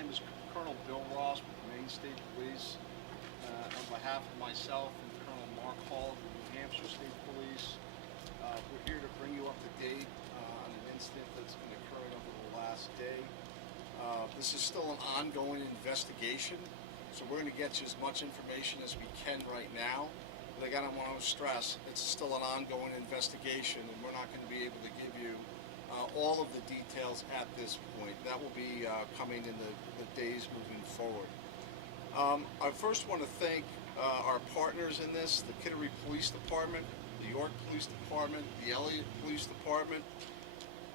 name is Colonel Bill Ross with the Maine State Police. On behalf of myself and Colonel Mark Hall of the New Hampshire State Police, we're here to bring you up to date on an incident that's been occurred over the last day. This is still an ongoing investigation, so we're going to get you as much information as we can right now. But again, I want to stress, it's still an ongoing investigation, and we're not going to be able to give you all of the details at this point. That will be coming in the days moving forward. I first want to thank our partners in this, the Kittery Police Department, the York Police Department, the Elliott Police Department,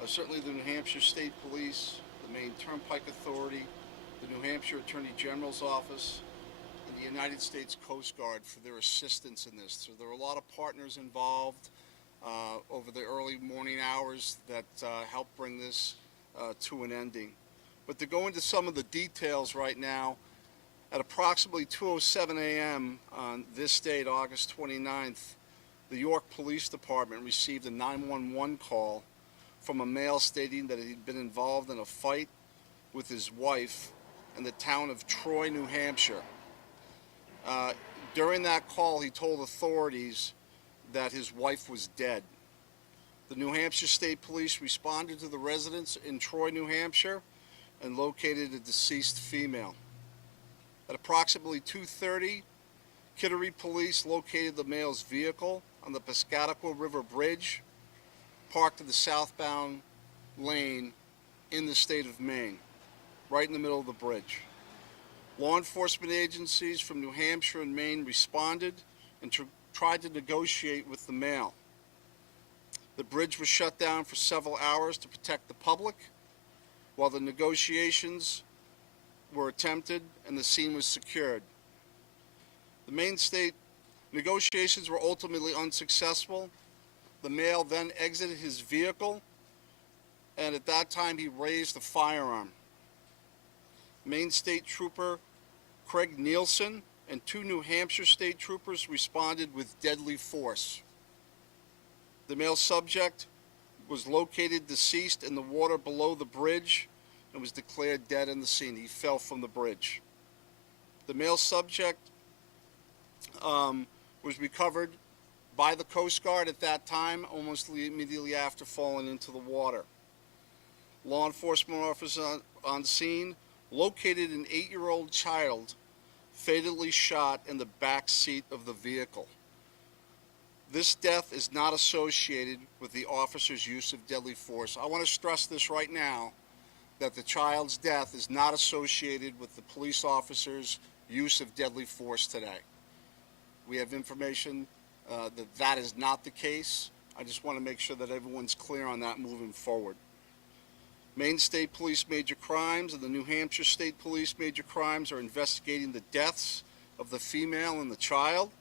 certainly the New Hampshire State Police, the Maine Turnpike Authority, the New Hampshire Attorney General's Office, and the United States Coast Guard for their assistance in this. So there are a lot of partners involved over the early morning hours that helped bring this to an ending. But to go into some of the details right now, at approximately 2:07 a.m. on this date, August 29th, the York Police Department received a 911 call from a male stating that he'd been involved in a fight with his wife in the town of Troy, New Hampshire. During that call, he told authorities that his wife was dead. The New Hampshire State Police responded to the residence in Troy, New Hampshire, and located a deceased female. At approximately 2:30, Kittery Police located the male's vehicle on the Piscataqua River Bridge, parked in the southbound lane in the state of Maine, right in the middle of the bridge. Law enforcement agencies from New Hampshire and Maine responded and tried to negotiate with the male. The bridge was shut down for several hours to protect the public, while the negotiations were attempted and the scene was secured. The Maine State negotiations were ultimately unsuccessful. The male then exited his vehicle, and at that time he raised a firearm. Maine State Trooper Craig Nielsen and two New Hampshire State Troopers responded with deadly force. The male subject was located deceased in the water below the bridge and was declared dead in the scene. He fell from the bridge. The male subject was recovered by the Coast Guard at that time, almost immediately after falling into the water. Law enforcement officers on scene located an 8-year-old child fatally shot in the back seat of the vehicle. This death is not associated with the officer's use of deadly force. I want to stress this right now, that the child's death is not associated with the police officer's use of deadly force today. We have information that that is not the case. I just want to make sure that everyone's clear on that moving forward. Maine State Police Major Crimes and the New Hampshire State Police Major Crimes are investigating the deaths of the female and the child.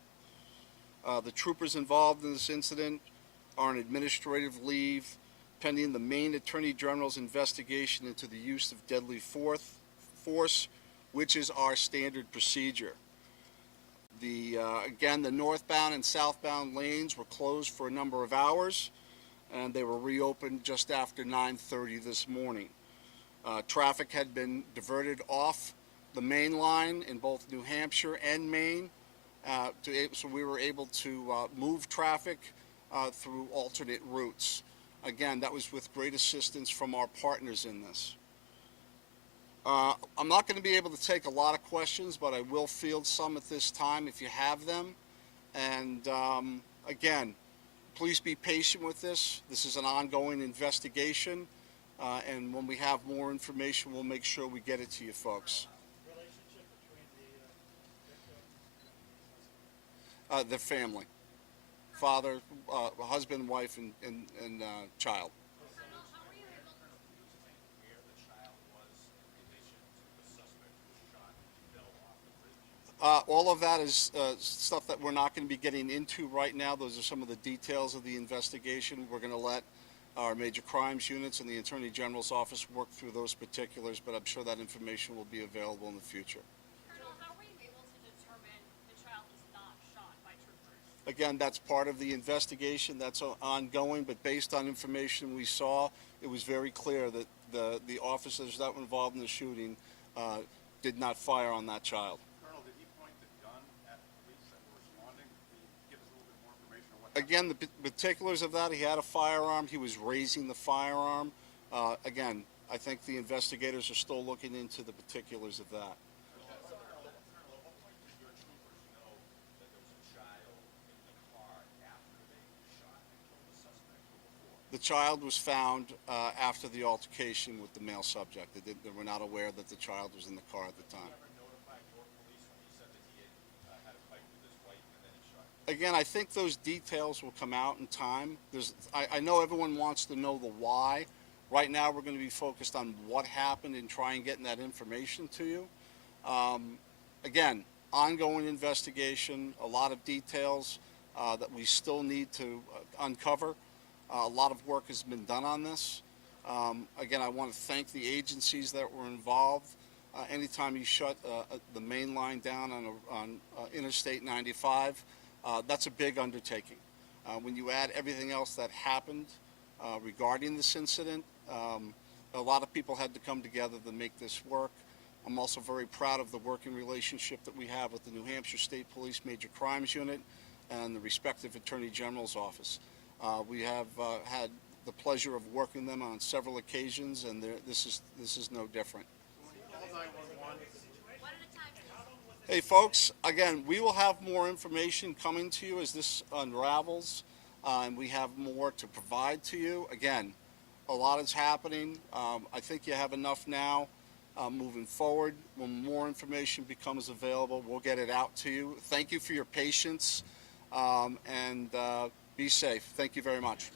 The troopers involved in this incident are on administrative leave pending the Maine Attorney General's investigation into the use of deadly force, which is our standard procedure. Again, the northbound and southbound lanes were closed for a number of hours, and they were reopened just after 9:30 this morning. Traffic had been diverted off the main line in both New Hampshire and Maine, so we were able to move traffic through alternate routes. Again, that was with great assistance from our partners in this. I'm not going to be able to take a lot of questions, but I will field some at this time if you have them. And again, please be patient with this. This is an ongoing investigation, and when we have more information, we'll make sure we get it to you folks. Relationship between The family, father, husband, wife, and child. Colonel, how were you able to where the child was in relation to the suspect who was shot and fell off the bridge? All of that is stuff that we're not going to be getting into right now. Those are some of the details of the investigation. We're going to let our major crimes units and the Attorney General's office work through those particulars, but I'm sure that information will be available in the future. Colonel, how were you able to determine the child was not shot by troopers? Again, that's part of the investigation that's ongoing, but based on information we saw, it was very clear that the officers that were involved in the shooting did not fire on that child. Colonel, did he point the gun at police that were responding? Can you give us a little bit more information on what happened? Again, the particulars of that, he had a firearm. He was raising the firearm. Again, I think the investigators are still looking into the particulars of that. Colonel, at what point did your troopers know that there was a child in the car after they shot and killed the suspect or before? The child was found after the altercation with the male subject. They were not aware that the child was in the car at the Did time. you ever notify your police when he said that he had a fight with his wife and then he shot? Again, I think those details will come out in time. I know everyone wants to know the why. Right now, we're going to be focused on what happened and try and getting that information to you. Again, ongoing investigation, a lot of details that we still need to uncover. A lot of work has been done on this. Again, I want to thank the agencies that were involved. Anytime you shut the main line down on Interstate 95, that's a big undertaking. When you add everything else that happened regarding this incident, a lot of people had to come together to make this work. I'm also very proud of the working relationship that we have with the New Hampshire State Police Major Crimes Unit and the respective Attorney General's office. We have had the pleasure of working them on several occasions, and this is no different. One at a time, please. Hey folks, again, we will have more information coming to you as this unravels, and we have more to provide to you. Again, a lot is happening. I think you have enough now. Moving forward, when more information becomes available, we'll get it out to you. Thank you for your patience, and be safe. Thank you very much.